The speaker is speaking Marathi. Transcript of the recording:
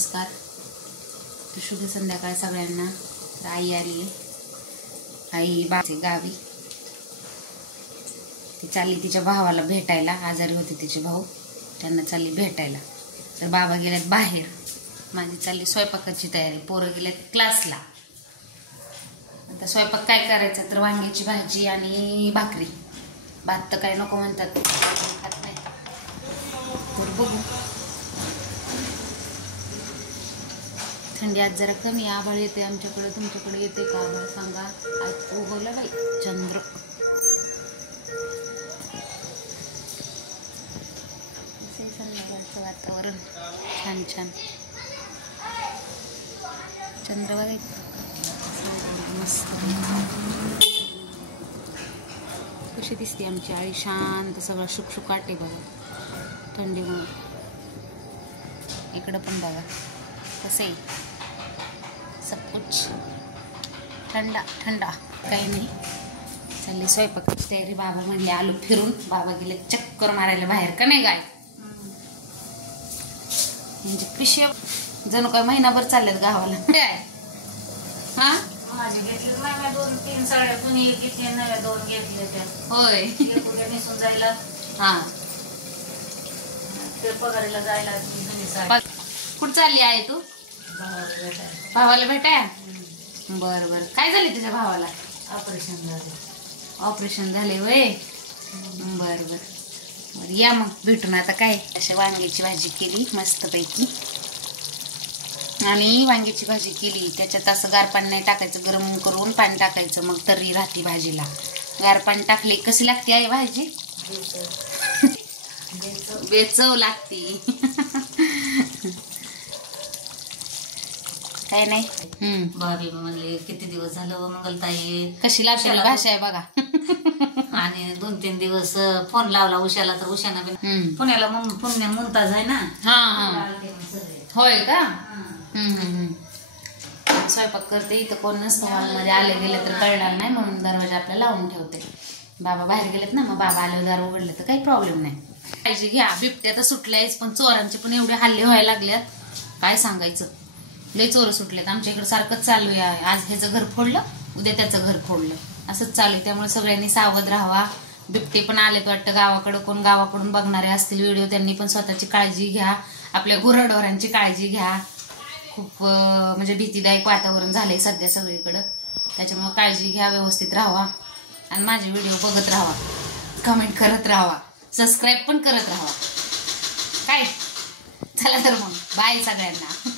नमस्कार. शुभ संध्याकाळ सगळ्यांना. आई आली, आई बाचे गावी. ती चालली तिच्या भावाला भेटायला. आजारी होते तिचे भाऊ, त्यांना चालली भेटायला. तर बाबा गेल्यात बाहेर. माझी चालली स्वयंपाकाची तयारी. पोरं गेल्यात क्लासला. आता स्वयंपाक काय करायचा तर वांग्याची भाजी आणि भाकरी. भात तर काय नको म्हणतात, खात नाही. तर बघू. थंडी आज जरा कमी. आभाळ येते आमच्याकडे. तुमच्याकडे येते का आभाळ सांगा. आज उगवलं बाई चंद्र. संध्याकाळचं वातावरण छान छान. चंद्र बघायचं मस्त. कशी दिसते आमची आळी. शांत सगळं शुकशुकाट आहे बघा थंडीमुळे. इकडं पण बघा कसं आहे सब कुछ ठंडा ठंडा. काही नाही, चालली स्वयंपाकाची तयारी. बाबा म्हणले आलो फिरून. बाबा गेले चक्कर मारायला बाहेर. का नाही गाय म्हणजे पिशव्या जणू काय महिनाभर चालल्यात गावाला. काय हा माझे घेतले नव्या 2-3 साड्या. तुम्ही घेतले नव्या 2 घेतले त्या. होय उद्या निसून जायला. हा ते पगारीला जायला जुनी साडी. कुठं चालली आहे तू? भावाला भेटाय. बर बर. काय झाले तुझ्या भावाला? ऑपरेशन झाले. ऑपरेशन झाले वय. बर बर. या मग भेटून. आता काय अशा वांग्याची भाजी केली मस्तपैकी. आणि वांग्याची भाजी केली त्याच्यात असं गार पाणी नाही टाकायचं, गरम करून पाणी टाकायचं, मग तर्री राहते भाजीला. गार पाणी टाकले कशी लागते आहे भाजी? बेचव लागते. काय नाही. भाभी म्हणले किती दिवस झालं मंगलताई. कशी लागते भाषा आहे बघा. आणि 2-3 दिवस फोन लावला उशाला तर उशाने पुण्याला पुण्या मुमताज आहे ना. हा हा होय का. स्वयंपाक करते इथं कोण नसतं. हॉलमध्ये आले गेले तर कळणार नाही म्हणून दरवाजा आपला लावून ठेवते. बाबा बाहेर गेलेत ना, मग बाबा आल्यावर दार उघडले तर काही प्रॉब्लेम नाही. काळजी घ्या. बिबट्या तर सुटल्याच, पण चोरांचे पण एवढे हल्ले व्हायला लागल्यात काय सांगायचं. लय चोर सुटलेत आमच्या इकडे. सारखंच चालू आहे. आज ह्याचं घर फोडलं, उद्या त्याचं घर फोडलं, असंच चालू आहे. त्यामुळे सगळ्यांनी सावध राहावा. बिबटे पण आलेत वाटतं गावाकडं. कोण गावाकडून बघणारे असतील व्हिडिओ त्यांनी पण स्वतःची काळजी घ्या. आपल्या गुराढोरांची काळजी घ्या. खूप म्हणजे भीतीदायक वातावरण झालंय सध्या सगळीकडं. त्याच्यामुळे काळजी घ्या, व्यवस्थित राहावा आणि माझे व्हिडिओ बघत राहावा, कमेंट करत राहावा, सबस्क्राईब पण करत राहावा. काय चला तर मग बाय सगळ्यांना.